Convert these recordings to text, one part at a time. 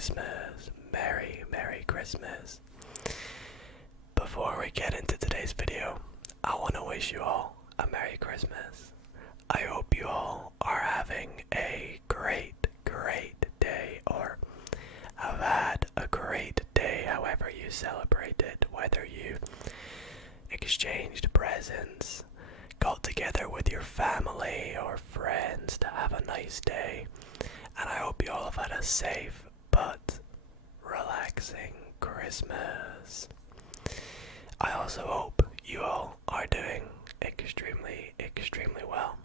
Christmas. Merry Christmas. Before we get into today's video, I want to wish you all a Merry Christmas. I hope you all are having a great day, or have had a great day however you celebrate it, whether you exchanged presents, got together with your family or friends to have a nice day, and I hope you all have had a safe but relaxing Christmas. I also hope you all are doing extremely well.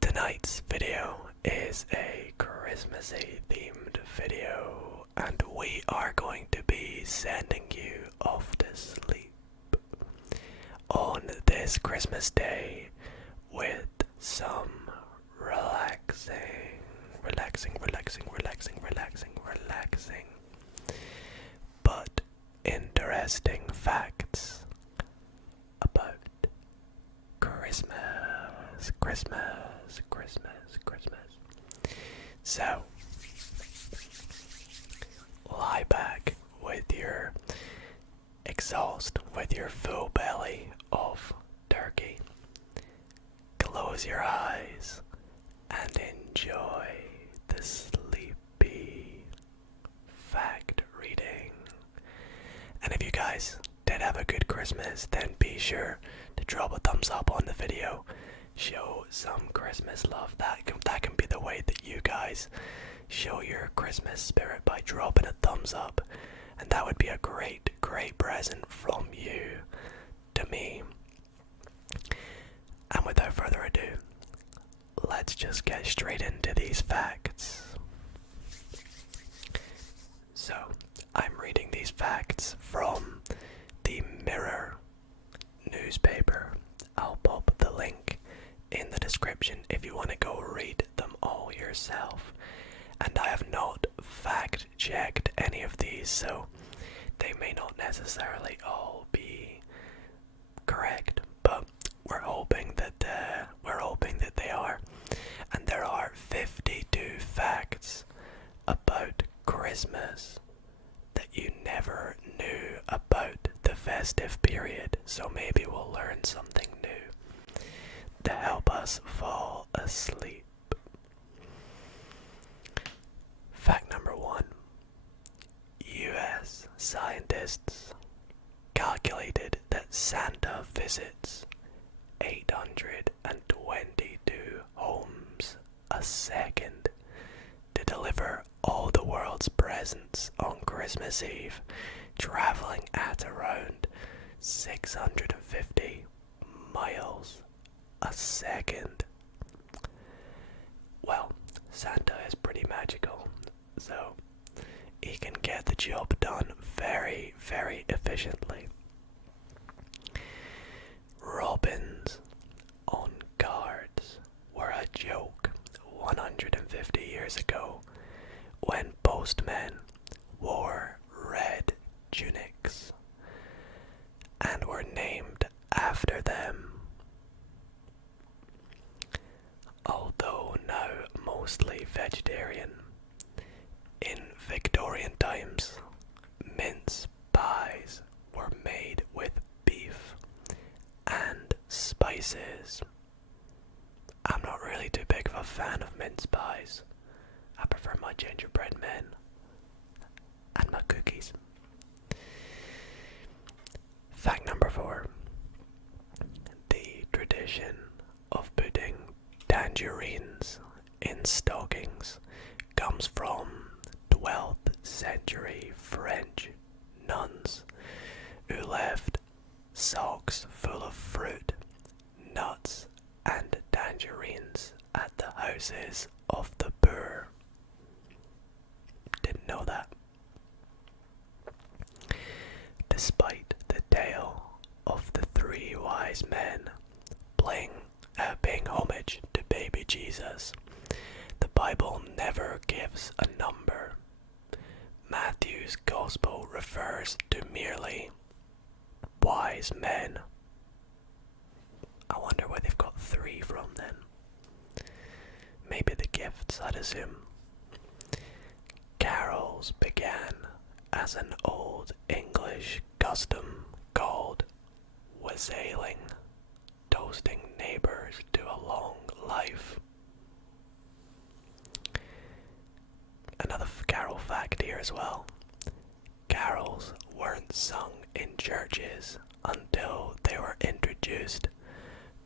Tonight's video is a Christmassy themed video, and we are going to be sending you off to sleep on this Christmas day with some relaxing, but interesting facts about Christmas. So, lie back with your exhaust, with your full belly of turkey. Close your eyes and enjoy the sleepy fact reading. And if you guys did have a good Christmas, then be sure to drop a thumbs up on the video. Show some Christmas love. That can be the way that you guys show your Christmas spirit, by dropping a thumbs up. And that would be a great present from you to me. And without further ado, let's just get straight into these facts. So, I'm reading these facts from the Mirror newspaper. I'll pop the link in the description if you want to go read them all yourself. And I have not fact checked any of these, so they may not necessarily all be correct, but we're hoping that they are. And there are 52 facts about Christmas that you never knew about the festive period, so maybe we'll learn something new to help us fall asleep. Fact number 1. US scientists calculated that Santa visits 822 homes a second to deliver all the world's presents on Christmas Eve, traveling at around 650 miles a second. Well, Santa is pretty magical, so he can get the job done very efficiently. Robins on cards were a joke 150 years ago, when postmen wore red tunics and were named after them. Although now mostly vegetarian, in Victorian times, mince pies were made with beef and spices. I'm not really too big of a fan of mince pies. I prefer my gingerbread men and my cookies. Fact number 4. The tradition of putting tangerines in stockings comes from 12th century French nuns who left socks full of fruit, nuts, and tangerines at the houses of the poor. Didn't know that. Despite the tale of the 3 wise men paying homage to baby Jesus, the Bible never gives a number. Matthew's Gospel refers to merely wise men. I wonder where they've got 3 from then. Maybe the gifts, I'd assume. Carols began as an old English custom called wassailing, toasting neighbours to a long life. Another carol fact here as well. Carols weren't sung in churches until they were introduced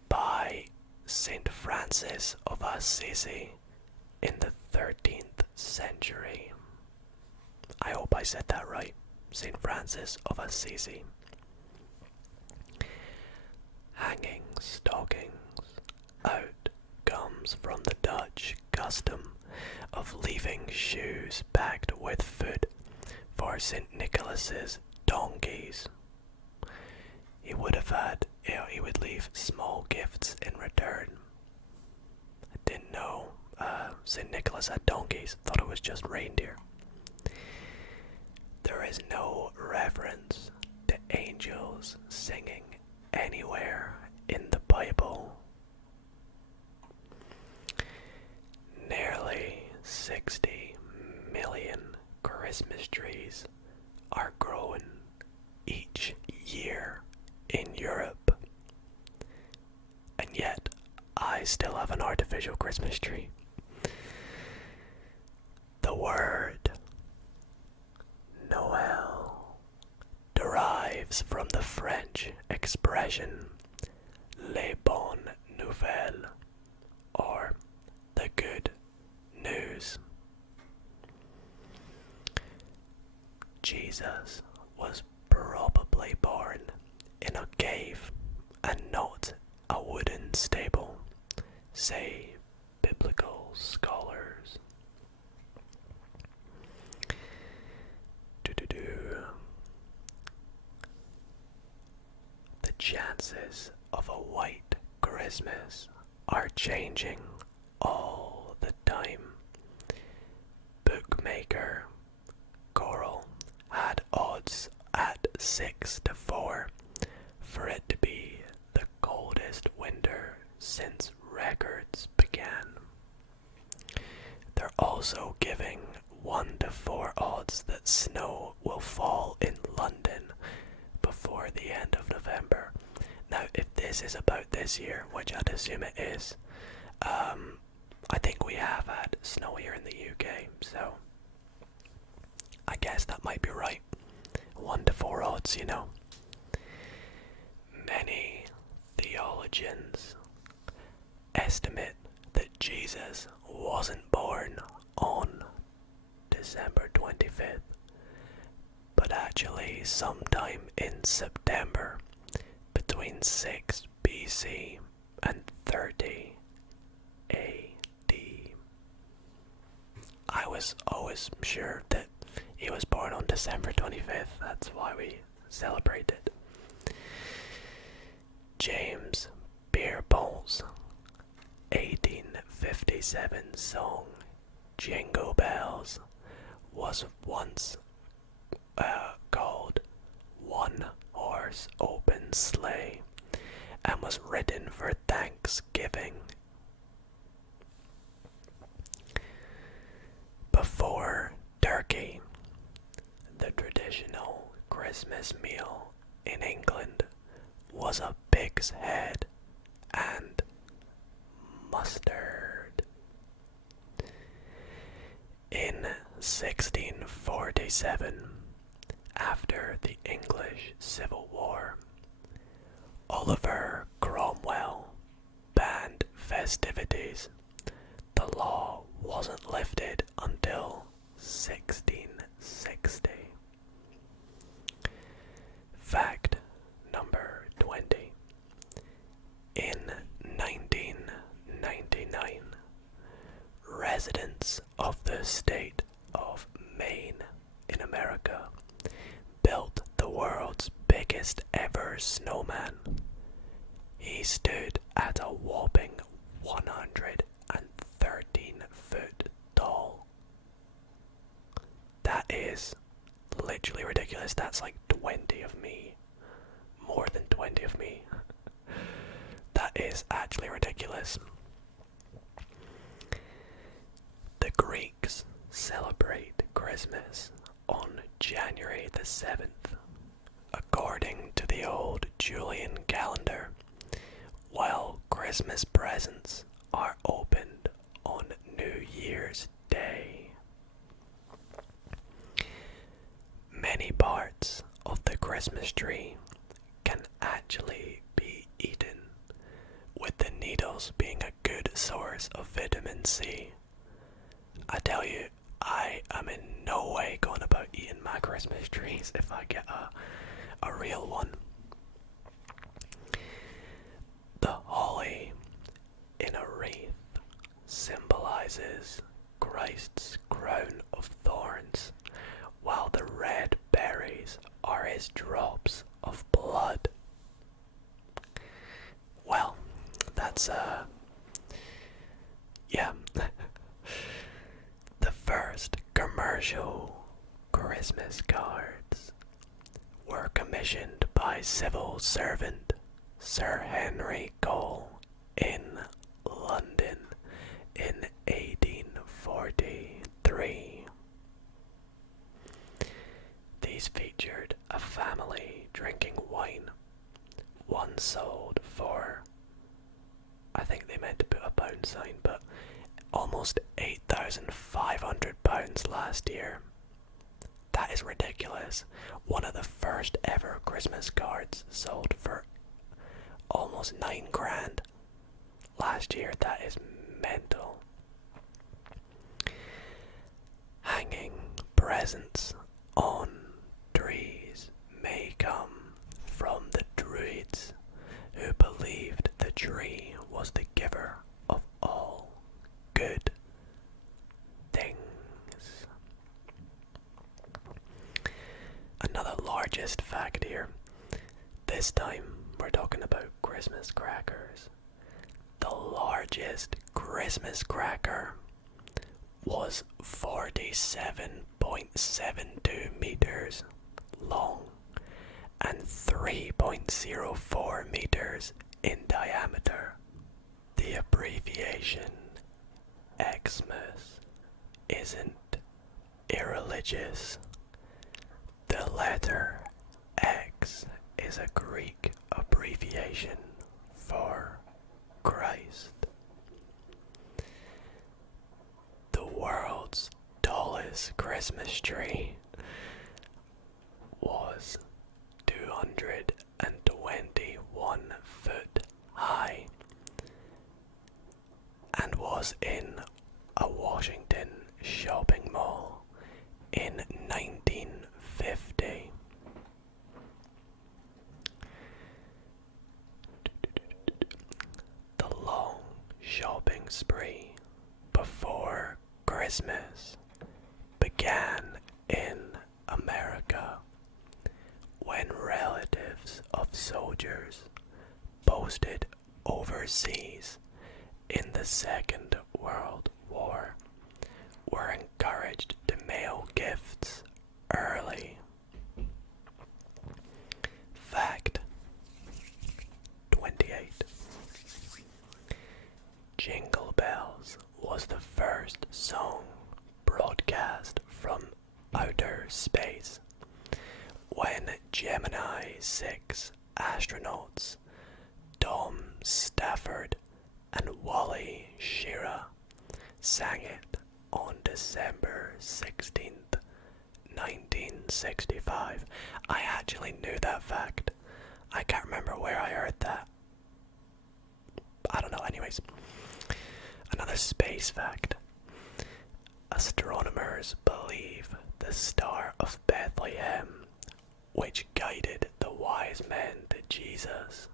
by Saint Francis of Assisi in the 13th century. I hope I said that right. Saint Francis of Assisi. Hanging stockings out comes from the Dutch custom of leaving shoes packed with food for St. Nicholas's donkeys. He would leave small gifts in return. I didn't know St. Nicholas had donkeys, thought it was just reindeer. There is no reference to angels singing anywhere in the Bible. Nearly 60 million Christmas trees are grown each year in Europe. And yet, I still have an artificial Christmas tree. The word Noël derives from the French expression les bonnes nouvelles, or the good news. Jesus was probably born in a cave and not a wooden stable, say biblical scholars. The chances of a white Christmas are changing all the time. Bookmaker Coral had odds at 6-4 for it to be the coldest winter since records began. They're also giving 1-4 odds that snow will fall in London before the end of November. Now, if this is about this year, which I'd assume it is, I think we have had snow here in the UK, so I guess that might be right. 1-4 odds, you know. Many theologians estimate that Jesus wasn't born on December 25th, but actually sometime in September between 6 BC and 30 AD. I was always sure that he was born on December 25th, that's why we celebrate it. James Pierpont's 1857 song Jingle Bells was once called One Horse Open Sleigh and was written for Thanksgiving. Before turkey, the traditional Christmas meal in England was a pig's head and mustard. In 1647, after the English Civil War, Oliver Cromwell banned festivities. The law wasn't lifted until 1660. Fact number 20. In 1999, residents of the state of Maine in America built the world's biggest ever snowman. He stood at a whopping 113 foot tall. That is literally ridiculous. That's like 20 of me. More than 20 of me. That is actually ridiculous. The Greeks celebrate Christmas on January the 7th, according to the old Julian calendar, while Christmas presents are opened on New Year's Day. Many parts of the Christmas tree can actually be eaten, with the needles being a good source of vitamin C. I tell you, I am in no way going about eating my Christmas trees if I get a real one. The holly in a wreath symbolizes Christ's crown of thorns, while the red berries are his drops of blood. Well, that's yeah. The first commercial Christmas cards were commissioned by civil servant Sir Henry Cole in London in 1843. These featured a family drinking wine. One sold for, I think they meant to put a pound sign, but almost £8,500 last year. That is ridiculous. One of the first ever Christmas cards sold for almost £9,000 last year. That is mental. Hanging presents on trees may come from the Druids, who believed the tree was the giver of all good things. Another largest fact here. This time we're talking about Christmas crackers. The largest Christmas cracker was 47.72 meters long and 3.04 meters in diameter. The abbreviation Xmas isn't irreligious. The letter X is a Greek abbreviation for Christ. The world's tallest Christmas tree was 221 foot high and was in a Washington shopping mall in 1950. The long shopping spree before Christmas began in America when relatives of soldiers posted overseas in the Second World War were encouraged to mail gifts early. Fact 28. Jingle Bells was the first song broadcast from outer space when Gemini 6 astronauts Tom Stafford and Wally Schirra sang it on December 16th, 1965. I actually knew that fact. I can't remember where I heard that. I don't know, anyways. Another space fact. Astronomers believe the Star of Bethlehem, which guided the wise men to Jesus,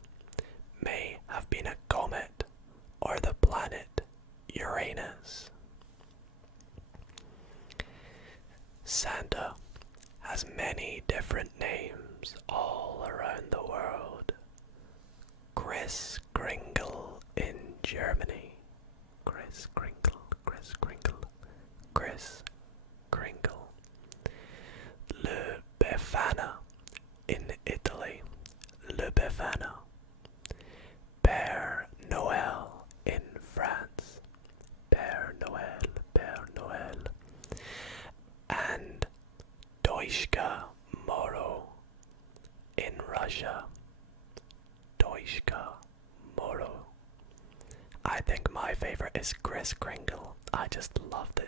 may have been a comet or the planet Uranus. Santa has many different names all around the world. Chris Kringle in Germany. Chris Kringle, Chris Kringle, Chris Kringle. Le Befana in Italy. Le Befana. Père Noël in France. Père Noël, Père Noël. And Doishka Moro in Russia. Doishka Moro. I think my favorite is Kris Kringle. I just love the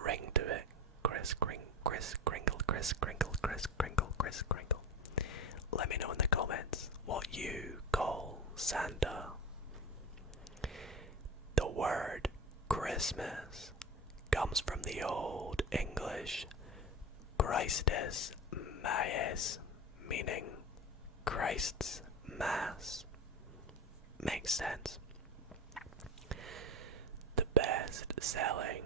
ring to it. Kris Kringle, Kris Kringle, Kris Kringle, Kris Kringle, Kris Kringle. Let me know in the comments what you call Santa. The word Christmas comes from the Old English Christus Maes, meaning Christ's Mass. Makes sense. The best selling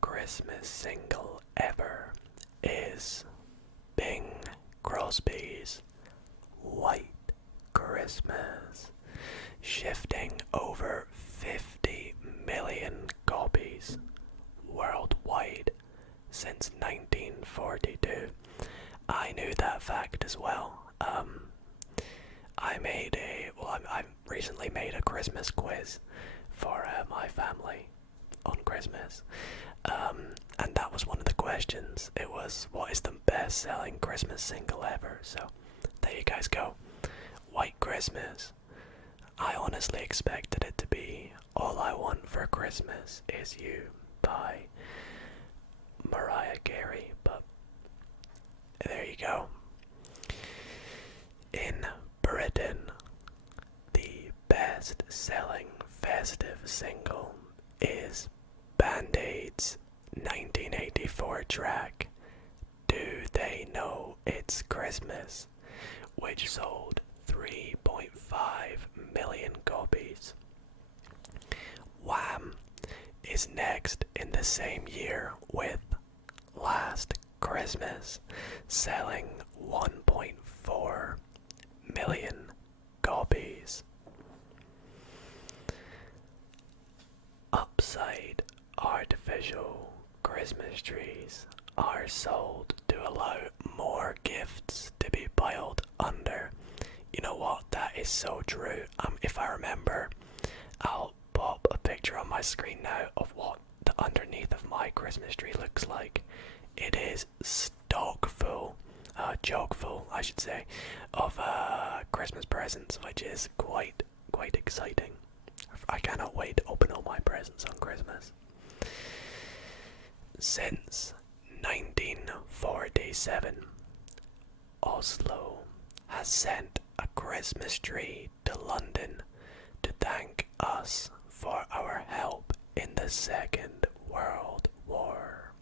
Christmas single ever is Bing Crosby's White Christmas, shifting over 50 million copies worldwide since 1942. I knew that fact as well. I recently made a Christmas quiz for my family on Christmas, and that was one of the questions. It was, what is the best selling Christmas single ever? So there you guys go. White Christmas. I honestly expected it to be All I Want for Christmas Is You by Mariah Carey, but there you go. In Britain, the best selling festive single is Band-Aid's 1984 track Do They Know It's Christmas, which sold 3.5 million copies. Wham! Is next in the same year with Last Christmas, selling 1.4 million copies. Upside artificial Christmas trees are sold to allow more gifts to be piled under. You know what? That is so true. If I remember, I'll pop a picture on my screen now of what the underneath of my Christmas tree looks like. It is chock full, I should say, of Christmas presents, which is quite exciting. I cannot wait to open all my presents on Christmas. Since 1947, Oslo has sent a Christmas tree to London to thank us for our help in the Second World War.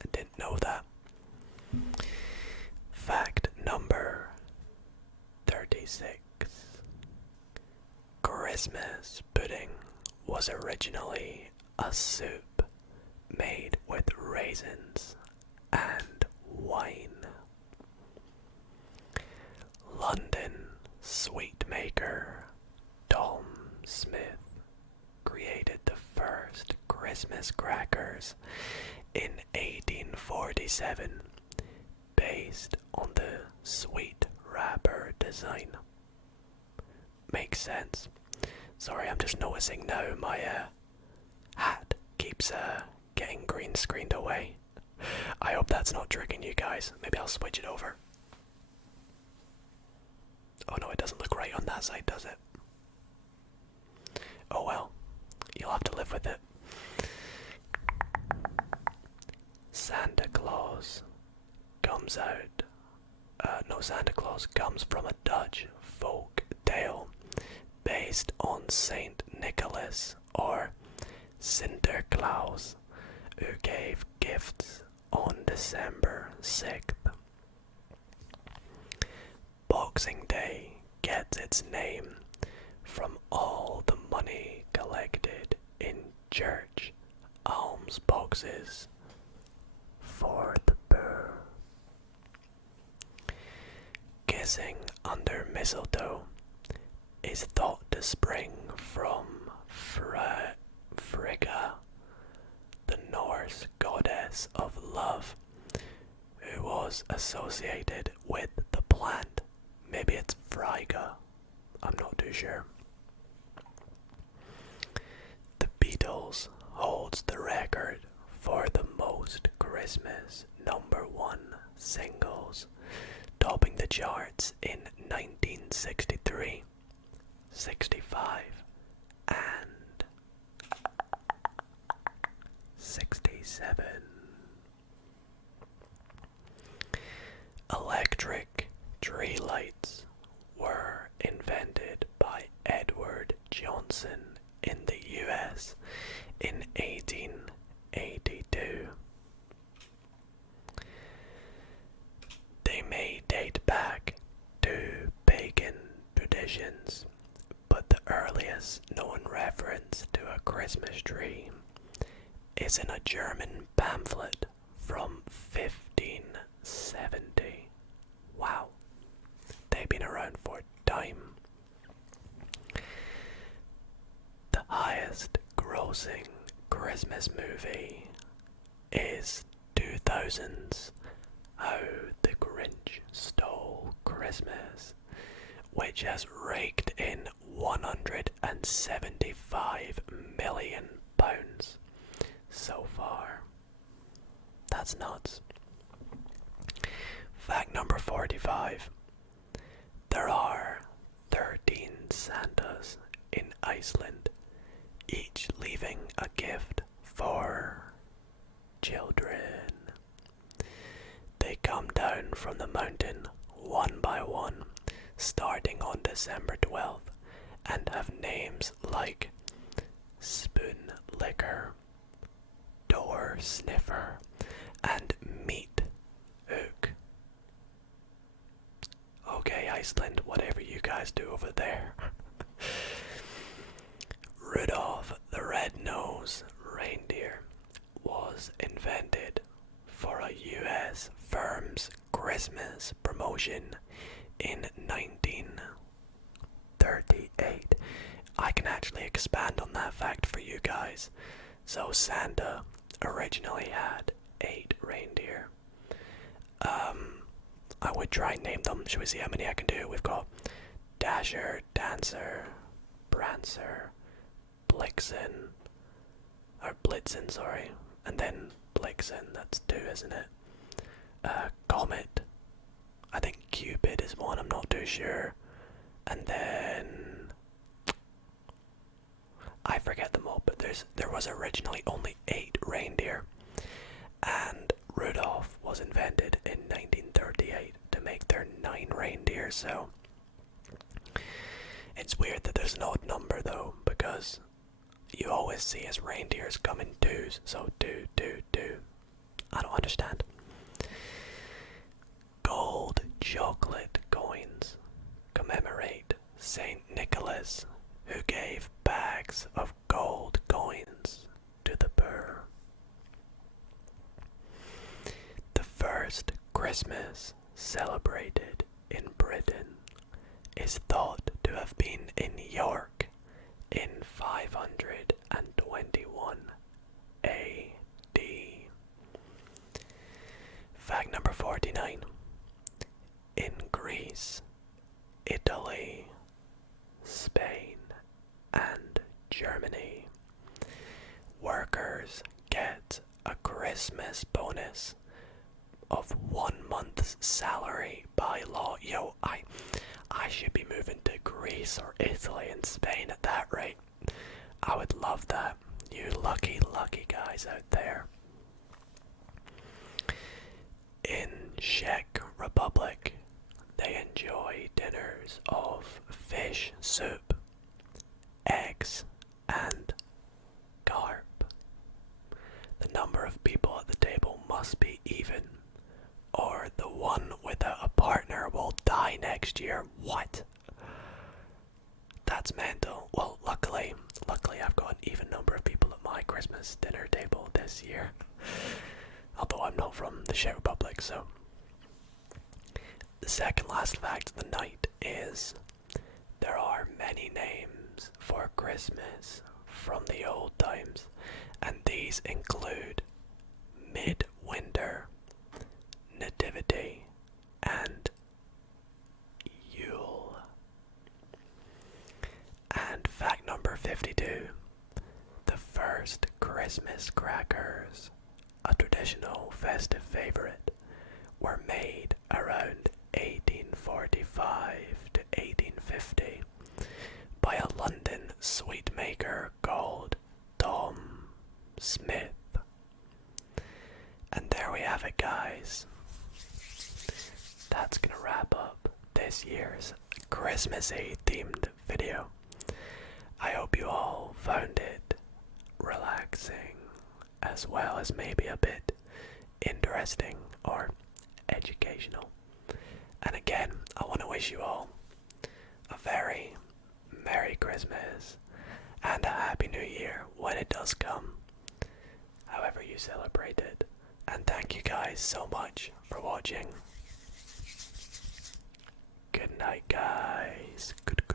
I didn't know that. Fact number 36. Christmas pudding was originally a soup made with raisins and wine. London sweet maker Tom Smith created the first Christmas crackers in 1847 based on the sweet wrapper design. Makes sense. Sorry, I'm just noticing now my hat keeps getting green screened away. I hope that's not tricking you guys. Maybe I'll switch it over. Oh no, it doesn't look right on that side, does it? Oh well, you'll have to live with it. Santa Claus comes from a Dutch folk tale based on Saint Nicholas or Sinterklaas, who gave gifts on December 6th. Boxing Day gets its name from all the money collected in church alms boxes for the poor. Kissing under mistletoe is thought to spring from Frigga, the Norse goddess of love, who was associated with the plant. Maybe it's Frigga, I'm not too sure. The Beatles holds the record for the most Christmas #1 singles, topping the charts in 1963, 65, and 67. Electric tree lights were invented by Edward Johnson in the US in 1882. They may date back to pagan traditions, but the earliest known reference to a Christmas tree is in a German pamphlet from 1570. Wow, they've been around for time. The highest grossing Christmas movie is 2000's How the Grinch Stole Christmas, which has raked in £175 million so far. That's nuts. Fact number 45. There are 13 Santas in Iceland, each leaving a gift for children. They come down from the mountain one by one, starting on December 12th, and have names like Spoon Licker, Door Sniffer, and Meat Hook. Okay, Iceland, whatever you guys do over there. Rudolph the Red-Nosed Reindeer was invented for a US firm's Christmas promotion in 1938. I can actually expand on that fact for you guys. So Santa originally had 8 reindeer. I would try and name them. Should we see how many I can do? We've got Dasher, Dancer, Prancer, Blitzen, sorry, and then Blitzen, that's 2, isn't it? Comet, I think Cupid is one, I'm not too sure, and then I forget them all, but there was originally only 8 reindeer, and Rudolph was invented in 1938 to make there 9 reindeer, so it's weird that there's an odd number though, because you always see as reindeers come in 2s, so 2, 2, 2. I don't understand. Gold chocolate coins commemorate Saint Nicholas, who gave bags of gold coins to the poor. The first Christmas celebrated in Britain is thought to have been in York in 521 AD. Fact number 49. In Greece, Italy, Spain, and Germany, workers get a Christmas bonus of 1 month's salary by law. Yo, I should be moving to Greece or Italy and Spain at that rate. I would love that. You lucky, lucky guys out there. In Czech Republic, they enjoy dinners of fish soup, eggs, and carp. The number of people at the table must be even, or the one without a partner will die next year. What? That's mental. Well, luckily I've got an even number of people at my Christmas dinner table this year. Although I'm not from the Czech Republic, so. The second last fact of the night is there are many names for Christmas from the old times, and these include Midwinter, Nativity, and Yule. And fact number 52, the first Christmas crackers, a traditional festive favorite, were made this year's Christmassy themed video. I hope you all found it relaxing as well as maybe a bit interesting or educational. And again, I want to wish you all a very Merry Christmas and a Happy New Year when it does come, however you celebrate it. And thank you guys so much for watching. Good night, guys. Good